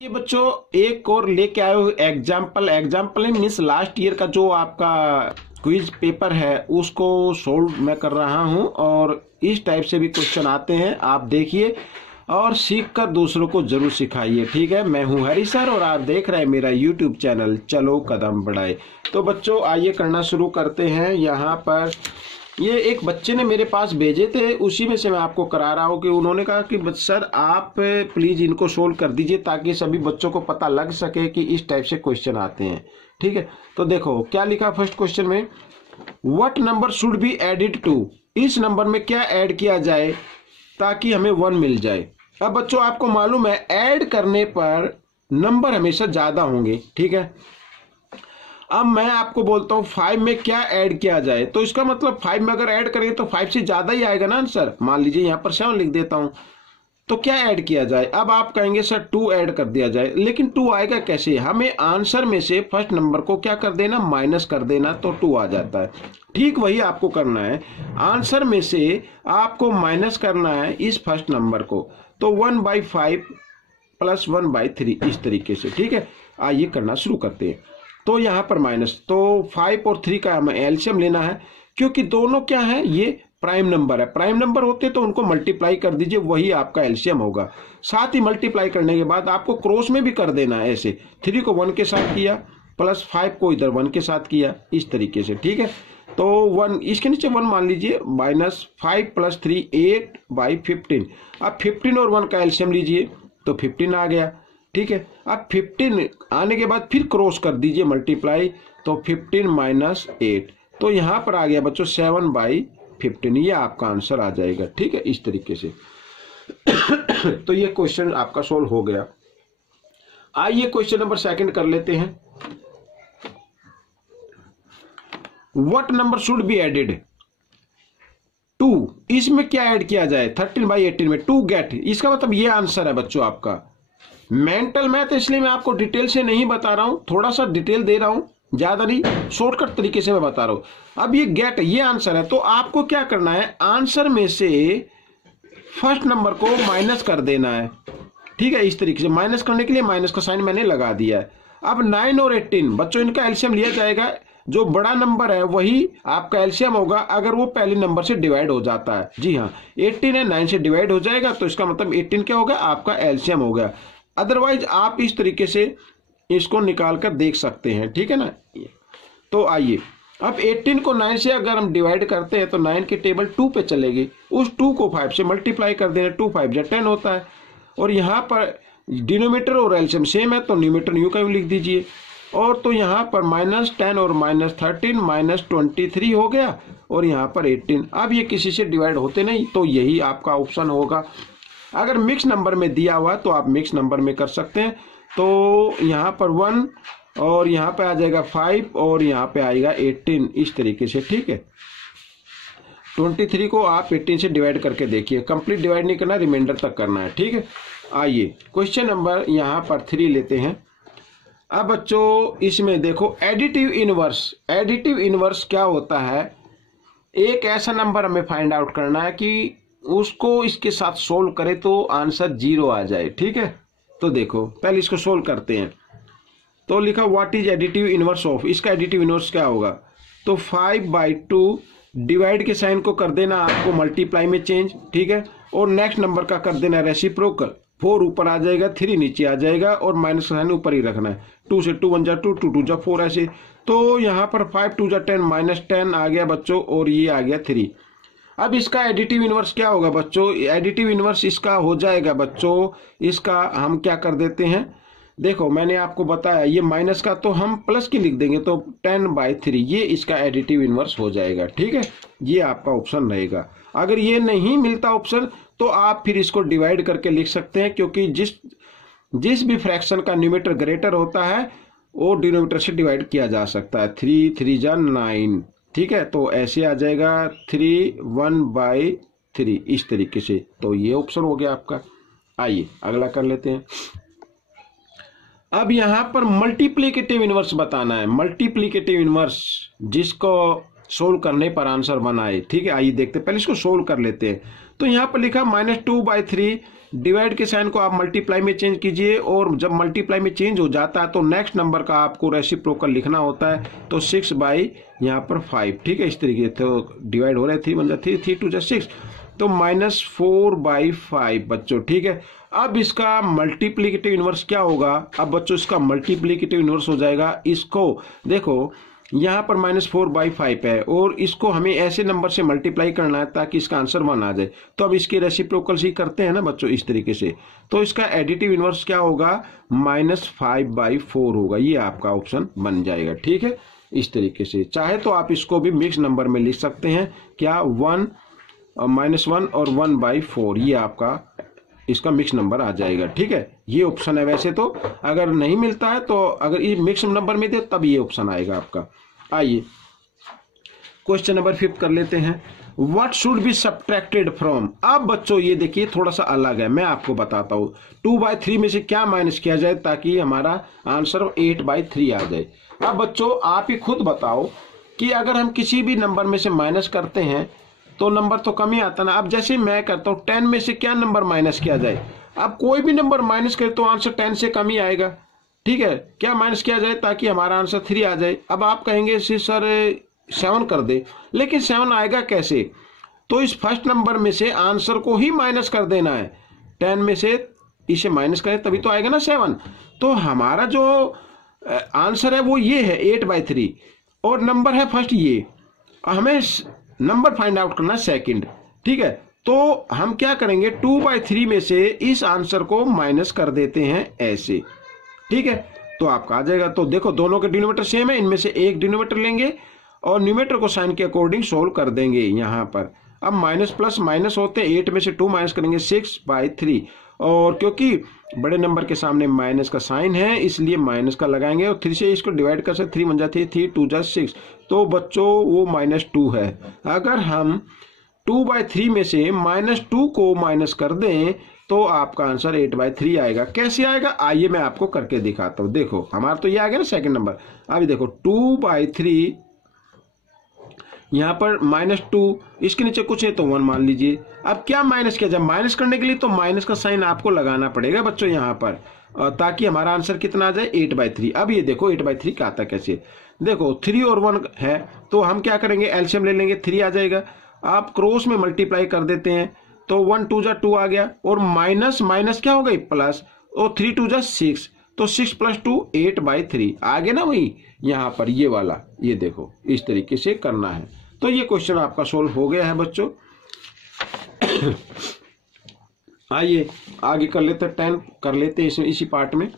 ये बच्चों एक और लेके आए हो एग्जाम्पल मीन्स लास्ट ईयर का जो आपका क्विज पेपर है उसको सोल्व मैं कर रहा हूं और इस टाइप से भी क्वेश्चन आते हैं। आप देखिए और सीख कर दूसरों को जरूर सिखाइए। ठीक है, मैं हूं हरी सर और आप देख रहे हैं मेरा यूट्यूब चैनल चलो कदम बढ़ाए। तो बच्चों आइए करना शुरू करते हैं। यहाँ पर ये एक बच्चे ने मेरे पास भेजे थे, उसी में से मैं आपको करा रहा हूँ कि उन्होंने कहा कि सर आप प्लीज इनको सोल्व कर दीजिए ताकि सभी बच्चों को पता लग सके कि इस टाइप से क्वेश्चन आते हैं। ठीक है, तो देखो क्या लिखा फर्स्ट क्वेश्चन में, what number should be added to, इस नंबर में क्या ऐड किया जाए ताकि हमें 1 मिल जाए। अब बच्चों आपको मालूम है ऐड करने पर नंबर हमेशा ज्यादा होंगे। ठीक है, अब मैं आपको बोलता हूं 5 में क्या ऐड किया जाए, तो इसका मतलब 5 में अगर ऐड करेंगे तो 5 से ज्यादा ही आएगा ना आंसर। मान लीजिए यहां पर 7 लिख देता हूं, तो क्या ऐड किया जाए। अब आप कहेंगे सर 2 ऐड कर दिया जाए, लेकिन 2 आएगा कैसे, हमें आंसर में से फर्स्ट नंबर को क्या कर देना, माइनस कर देना, तो 2 आ जाता है। ठीक वही आपको करना है, आंसर में से आपको माइनस करना है इस फर्स्ट नंबर को, तो 1/5 प्लस 1/3 इस तरीके से। ठीक है, आइए करना शुरू करते हैं। तो यहाँ पर माइनस, तो 5 और 3 का हमें एलसीएम लेना है क्योंकि दोनों क्या है, ये प्राइम नंबर है। प्राइम नंबर होते तो उनको मल्टीप्लाई कर दीजिए, वही आपका एलसीएम होगा। साथ ही मल्टीप्लाई करने के बाद आपको क्रॉस में भी कर देना है, ऐसे 3 को 1 के साथ किया प्लस 5 को इधर 1 के साथ किया, इस तरीके से। ठीक है, तो 1 इसके नीचे 1 मान लीजिए, -5 + 3 8/15। अब 15 और 1 का एलसीएम लीजिए तो 15 आ गया। ठीक है, अब 15 आने के बाद फिर क्रॉस कर दीजिए मल्टीप्लाई, तो 15 - 8, तो यहां पर आ गया बच्चों 7/15, ये आपका आंसर आ जाएगा। ठीक है, इस तरीके से तो ये क्वेश्चन आपका सोल्व हो गया। आइए क्वेश्चन नंबर 2 कर लेते हैं। What number should be added to, इसमें क्या ऐड किया जाए 13/18 में, टू गेट, इसका मतलब ये आंसर है बच्चों आपका। मेंटल मैथ इसलिए मैं आपको डिटेल से नहीं बता रहा हूं, थोड़ा सा डिटेल दे रहा हूं, ज्यादा नहीं, शॉर्टकट तरीके से मैं बता रहा हूं। अब ये गेट ये आंसर है, तो आपको क्या करना है, आंसर में से फर्स्ट नंबर को माइनस कर देना है। ठीक है, इस तरीके से माइनस करने के लिए माइनस का साइन मैंने लगा दिया है। अब 9 और 18 बच्चों इनका एलसीएम लिया जाएगा, जो बड़ा नंबर है वही आपका एलसीएम होगा अगर वो पहले नंबर से डिवाइड हो जाता है। जी हाँ, 18 है 9 से डिवाइड हो जाएगा, तो इसका मतलब 18 क्या होगा, आपका एलसीएम हो गया। अदरवाइज आप इस तरीके से इसको निकाल कर देख सकते हैं। ठीक है ना, तो आइए अब 18 को 9 से अगर हम डिवाइड करते हैं तो 9 की टेबल 2 पे चलेगी, उस 2 को 5 से मल्टीप्लाई कर देना, 2 5 जा 10 होता है। और यहाँ पर डिनोमीटर और एलसीएम सेम है, तो न्यूमरेटर न्यू का लिख दीजिए। और तो यहाँ पर -10 और -13 -23 हो गया, और यहाँ पर 18। अब ये किसी से डिवाइड होते नहीं, तो यही आपका ऑप्शन होगा। अगर मिक्स नंबर में दिया हुआ तो आप मिक्स नंबर में कर सकते हैं, तो यहाँ पर 1 और यहाँ पे आ जाएगा 5 और यहाँ पे आएगा 18, इस तरीके से। ठीक है, 23 को आप 18 से डिवाइड करके देखिए, कंप्लीट डिवाइड नहीं करना, रिमाइंडर तक करना है। ठीक है, आइए क्वेश्चन नंबर यहाँ पर 3 लेते हैं। अब बच्चों इसमें देखो एडिटिव इनवर्स, एडिटिव इनवर्स क्या होता है, एक ऐसा नंबर हमें फाइंड आउट करना है कि उसको इसके साथ सोल्व करे तो आंसर 0 आ जाए। ठीक है, तो देखो पहले इसको सोल्व करते हैं। तो लिखा what is additive inverse of, इसका एडिटिव इनवर्स क्या होगा, तो 5/2 डिवाइड के साइन को कर देना आपको मल्टीप्लाई में चेंज। ठीक है, और नेक्स्ट नंबर का कर देना रेसिप्रोकल, 4 ऊपर आ जाएगा 3 नीचे आ जाएगा, और माइनस का साइन ऊपर ही रखना है। 2 से 2 1 जा 2, 2 2 जा 4 ऐसे। तो यहाँ पर 5 2 जा 10 -10 आ गया बच्चों, और ये आ गया 3। अब इसका एडिटिव इनवर्स क्या होगा बच्चों, एडिटिव इनवर्स इसका हो जाएगा बच्चों, इसका हम क्या कर देते हैं, देखो मैंने आपको बताया ये माइनस का तो हम प्लस की लिख देंगे, तो 10/3 ये इसका एडिटिव इनवर्स हो जाएगा। ठीक है, ये आपका ऑप्शन रहेगा। अगर ये नहीं मिलता ऑप्शन तो आप फिर इसको डिवाइड करके लिख सकते हैं, क्योंकि जिस भी फ्रैक्शन का न्यूमरेटर ग्रेटर होता है वो डिनोमिनेटर से डिवाइड किया जा सकता है। 3 3 जा 9। ठीक है, तो ऐसे आ जाएगा 3 1/3 इस तरीके से, तो ये ऑप्शन हो गया आपका। आइए अगला कर लेते हैं। अब यहां पर मल्टीप्लिकेटिव इनवर्स बताना है, मल्टीप्लिकेटिव इनवर्स जिसको सोल्व करने पर आंसर बनाए। ठीक है, आइए देखते हैं, पहले इसको सोल्व कर लेते हैं। तो यहां पर लिखा -2/3 डिवाइड के साइन को आप मल्टीप्लाई में चेंज कीजिए, और जब मल्टीप्लाई में चेंज हो जाता है तो नेक्स्ट नंबर का आपको रेसिप्रोकल लिखना होता है। तो 6 बाई यहाँ पर 5, ठीक है, इस तरीके से। तो डिवाइड हो रहा है 3 1 3 3 2 6, तो -4/5 बच्चों, ठीक है। अब इसका मल्टीप्लिकेटिव इनवर्स क्या होगा? अब बच्चों इसका मल्टीप्लिकेटिव इनवर्स हो जाएगा, इसको देखो यहाँ पर -4/5 है और इसको हमें ऐसे नंबर से मल्टीप्लाई करना है ताकि इसका आंसर 1 आ जाए। तो अब इसके रेसिप्रोकल्स ही करते हैं ना बच्चों, इस तरीके से। तो इसका एडिटिव इनवर्स क्या होगा? -5/4 होगा। ये आपका ऑप्शन बन जाएगा, ठीक है, इस तरीके से। चाहे तो आप इसको भी मिक्स नंबर में लिख सकते हैं, क्या 1 -1 और 1/4, ये आपका इसका मिक्स नंबर आ जाएगा, ठीक है। ये ऑप्शन है। वैसे तो अगर नहीं मिलता है तो अगर ये मिक्स नंबर में दे तब ये ऑप्शन आएगा आपका। आइए क्वेश्चन नंबर 5 कर लेते हैं। What should be subtracted from. अब बच्चों ये देखिए थोड़ा सा अलग है, मैं आपको बताता हूँ। 2/3 में से क्या माइनस किया जाए ताकि हमारा आंसर 8/3 आ जाए। अब बच्चों आप ही खुद बताओ कि अगर हम किसी भी नंबर में से माइनस करते हैं तो नंबर तो कम ही आता ना। अब जैसे मैं करता हूँ 10 में से क्या नंबर माइनस किया जाए। अब कोई भी नंबर माइनस करे तो आंसर 10 से कम ही आएगा, ठीक है। क्या माइनस किया जाए ताकि हमारा आंसर 3 आ जाए। अब आप कहेंगे सर 7 कर दे, लेकिन 7 आएगा कैसे? तो इस फर्स्ट नंबर में से आंसर को ही माइनस कर देना है। 10 में से इसे माइनस करें तभी तो आएगा ना 7। तो हमारा जो आंसर है वो ये है 8/3, और नंबर है फर्स्ट ये। हमें नंबर फाइंड आउट करना सेकंड, ठीक है। तो हम क्या करेंगे 2/3 में से इस आंसर को माइनस कर देते हैं ऐसे, ठीक है। तो आपका आ जाएगा। तो देखो दोनों के डिनोमिनेटर सेम है, इनमें से एक डिनोमिनेटर लेंगे और न्यूमरेटर को साइन के अकॉर्डिंग सोल्व कर देंगे यहाँ पर। अब माइनस प्लस माइनस होते हैं, 8 में से 2 माइनस करेंगे 6/3, और क्योंकि बड़े नंबर के सामने माइनस का साइन है इसलिए माइनस का लगाएंगे, और 3 से इसको डिवाइड कर सकते, 3 1 3 3 2 6, तो बच्चों वो -2 है। अगर हम 2/3 में से -2 को माइनस कर दें तो आपका आंसर 8/3 आएगा। कैसे आएगा आइए मैं आपको करके दिखाता हूं। देखो हमारा तो ये आ गया ना सेकंड नंबर। अभी देखो 2/3 यहाँ पर -2, इसके नीचे कुछ है तो 1 मान लीजिए। अब क्या माइनस किया जाए? माइनस करने के लिए तो माइनस का साइन आपको लगाना पड़ेगा बच्चों यहाँ पर, ताकि हमारा आंसर कितना आ जाए 8/3। अब ये देखो 8/3 का आता कैसे, देखो 3 और 1 है तो हम क्या करेंगे एलसीएम ले लेंगे, 3 आ जाएगा। आप क्रॉस में मल्टीप्लाई कर देते हैं तो 1 2 जा 2 आ गया, और माइनस माइनस क्या हो गई प्लस, और 3 2 जा 6, तो 6 + 2 8/3 आ गया ना वही यहाँ पर ये वाला। ये देखो इस तरीके से करना है। तो ये क्वेश्चन आपका सोल्व हो गया है बच्चों। आइए आगे कर लेते हैं 10 कर लेते हैं इसी पार्ट में।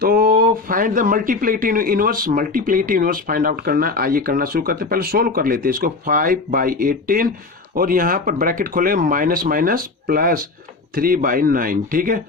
तो find the multiplicative inverse. Multiplicative inverse find out करना, आइए करना शुरू करते हैं। पहले सोल्व कर लेते हैं इसको। 5/18 और यहाँ पर ब्रैकेट खोले माइनस माइनस प्लस 3/9, ठीक है।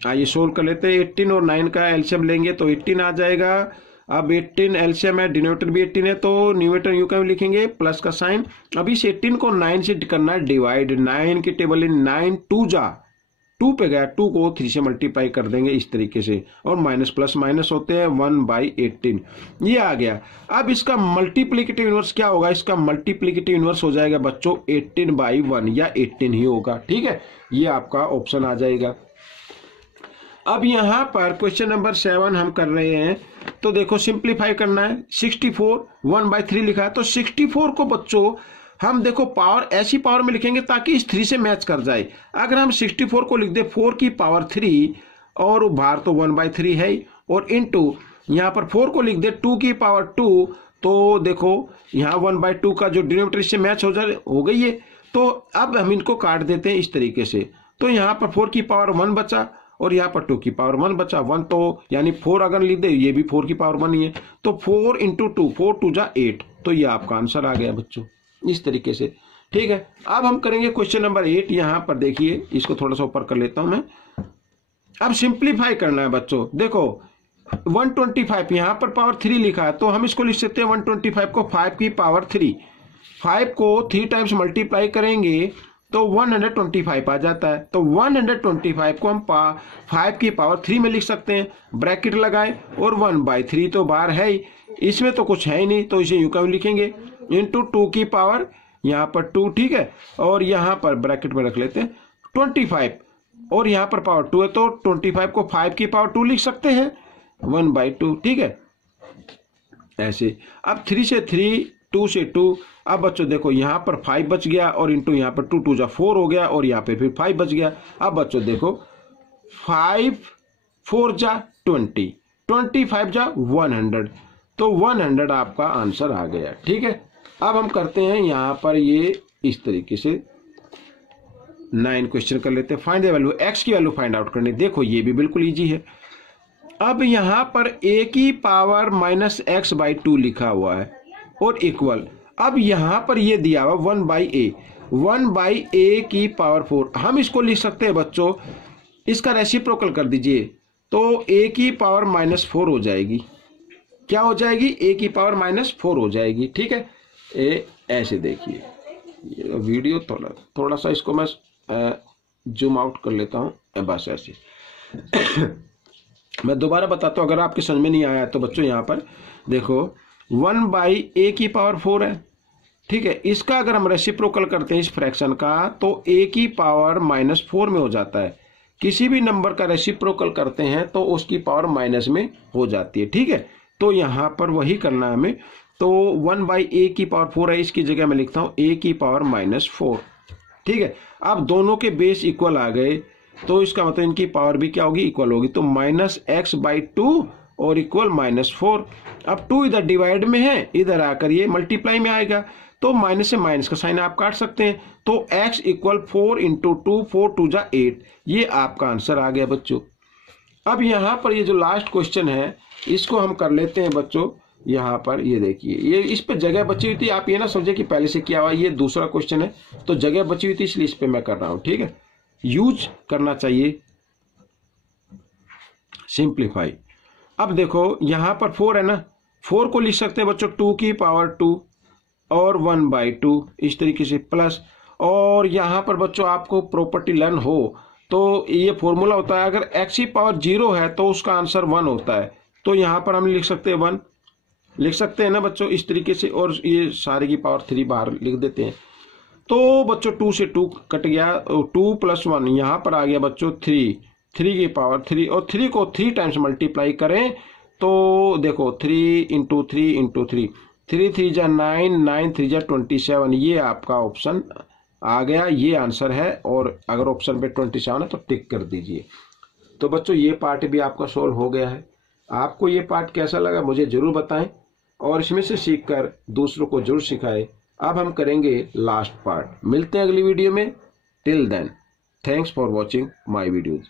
आइए सोल्व कर लेते हैं। 18 और 9 का एलसीएम लेंगे तो 18 आ जाएगा। अब 18 एलसीएम है, डिनोमिनेटर भी 18 है तो न्यूमरेटर यूं का लिखेंगे प्लस का साइन। अब इस 18 को 9 से करना है डिवाइड। 9 की टेबल इन 9 2 जा 2 पे गया, 2 को 3 से मल्टीप्लाई कर देंगे इस तरीके से, और माइनस प्लस माइनस होते हैं 1/18 ये आ गया। अब इसका मल्टीप्लिकेटिव इनवर्स क्या होगा? इसका मल्टीप्लिकेटिव इनवर्स हो जाएगा बच्चों 18/1 या 18 ही होगा, ठीक है। ये आपका ऑप्शन आ जाएगा। अब यहाँ पर क्वेश्चन नंबर 7 हम कर रहे हैं, तो देखो सिंप्लीफाई करना है। 64 1/3 लिखा है, तो 64 को बच्चों हम देखो पावर ऐसी पावर में लिखेंगे ताकि इस 3 से मैच कर जाए। अगर हम 64 को लिख दे 4 की पावर 3, और बाहर तो 1/3 है, और इनटू यहाँ पर 4 को लिख दे 2 की पावर 2, तो देखो यहाँ 1/2 का जो डिनोमिनेटर इससे मैच हो गई है। तो अब हम इनको काट देते हैं इस तरीके से। तो यहाँ पर 4 की पावर 1 बचा, और यहाँ पर 2 की पावर 1 बचा। 1 तो यानी 4 अगर लिख दे ये भी 4 की पावर 1 ही है, तो 4 × 2 4 2 जा 8, तो ये आपका आंसर आ गया बच्चों इस तरीके से, ठीक है। अब हम करेंगे क्वेश्चन नंबर 8। यहाँ पर देखिए इसको थोड़ा सा ऊपर कर लेता हूं मैं। अब सिंप्लीफाई करना है बच्चों। देखो 125 यहाँ पर पावर 3 लिखा है, तो हम इसको लिख सकते हैं 125 को 5 की पावर 3। 5 को 3 टाइम्स मल्टीप्लाई करेंगे तो 125 आ जाता है। तो 125 को हम 5 की पावर 3 में लिख सकते हैं, ब्रैकेट लगाए, और 1/3 तो बाहर है ही, इसमें तो कुछ है ही नहीं, तो इसे यूं का लिखेंगे इंटू 2 की पावर यहाँ पर 2, ठीक है। और यहाँ पर ब्रैकेट में रख लेते हैं 25। और यहाँ पर पावर 2 है, तो 25 को 5 की पावर 2 लिख सकते हैं 1/2। ठीक है, ऐसे। अब 3 से 3, 2 से 2। अब बच्चों देखो यहाँ पर 5 बच गया और इंटू यहाँ पर 2 2 जा 4 हो गया और यहाँ पे फिर 5 बच गया। अब बच्चों देखो 5 4 जा 20, 25 जा 100, तो 100 आपका आंसर आ गया। ठीक है, अब हम करते हैं यहाँ पर ये इस तरीके से 9 क्वेश्चन कर लेते हैं। फाइंड द वैल्यू, एक्स की वैल्यू फाइंड आउट करनी। देखो ये भी बिल्कुल इजी है। अब यहाँ पर a की पावर -x/2 लिखा हुआ है और इक्वल, अब यहाँ पर ये दिया हुआ 1/a, 1/a की पावर 4। हम इसको लिख सकते हैं बच्चों, इसका रेसिप्रोकल कर दीजिए तो a की पावर -4 हो जाएगी। क्या हो जाएगी? a की पावर -4 हो जाएगी। ठीक है, ऐसे देखिए ये वीडियो थोड़ा सा इसको मैं जूम आउट कर लेता हूँ, बस ऐसे। मैं दोबारा बताता हूँ, अगर आपके समझ में नहीं आया तो बच्चों यहाँ पर देखो 1/a की पावर 4 है। ठीक है, इसका अगर हम रेसिप्रोकल करते हैं इस फ्रैक्शन का तो a की पावर -4 में हो जाता है। किसी भी नंबर का रेसिप्रोकल करते हैं तो उसकी पावर माइनस में हो जाती है। ठीक है, तो यहाँ पर वही करना है हमें। तो 1/a की पावर 4 है, इसकी जगह मैं लिखता हूँ a की पावर -4। ठीक है, अब दोनों के बेस इक्वल आ गए तो इसका मतलब इनकी पावर भी क्या होगी? इक्वल होगी। तो -x/2 और इक्वल -4। अब 2 इधर डिवाइड में है, इधर आकर ये मल्टीप्लाई में आएगा, तो माइनस से माइनस का साइन आप काट सकते हैं। तो x = 4 × 2, 4 2 जा 8, ये आपका आंसर आ गया बच्चों। अब यहाँ पर ये जो लास्ट क्वेश्चन है इसको हम कर लेते हैं बच्चों। यहाँ पर ये देखिए, ये इस पे जगह बची हुई थी, आप ये ना समझे कि पहले से किया हुआ, ये दूसरा क्वेश्चन है तो जगह बची हुई थी इसलिए इस पे मैं कर रहा हूँ। ठीक है, यूज करना चाहिए सिंप्लीफाई। अब देखो यहाँ पर 4 है ना, 4 को लिख सकते हैं बच्चों 2 की पावर 2 और 1/2 इस तरीके से प्लस। और यहाँ पर बच्चों आपको प्रॉपर्टी लर्न हो तो ये फॉर्मूला होता है, अगर x की पावर 0 है तो उसका आंसर 1 होता है। तो यहाँ पर हम लिख सकते हैं 1, लिख सकते हैं ना बच्चों इस तरीके से, और ये सारे की पावर 3 बाहर लिख देते हैं। तो बच्चों 2 से 2 कट गया, 2 + 1 यहाँ पर आ गया बच्चों 3, 3 की पावर 3, और 3 को 3 टाइम्स मल्टीप्लाई करें तो देखो 3 × 3 × 3, 3 3 जा 9, 9 3 जा 27, ये आपका ऑप्शन आ गया, ये आंसर है। और अगर ऑप्शन पे 27 है तो टिक कर दीजिए। तो बच्चों ये पार्ट भी आपका सोल्व हो गया है। आपको ये पार्ट कैसा लगा मुझे जरूर बताएं और इसमें से सीखकर दूसरों को जरूर सिखाएं। अब हम करेंगे लास्ट पार्ट। मिलते हैं अगली वीडियो में। Till then, thanks for watching my videos.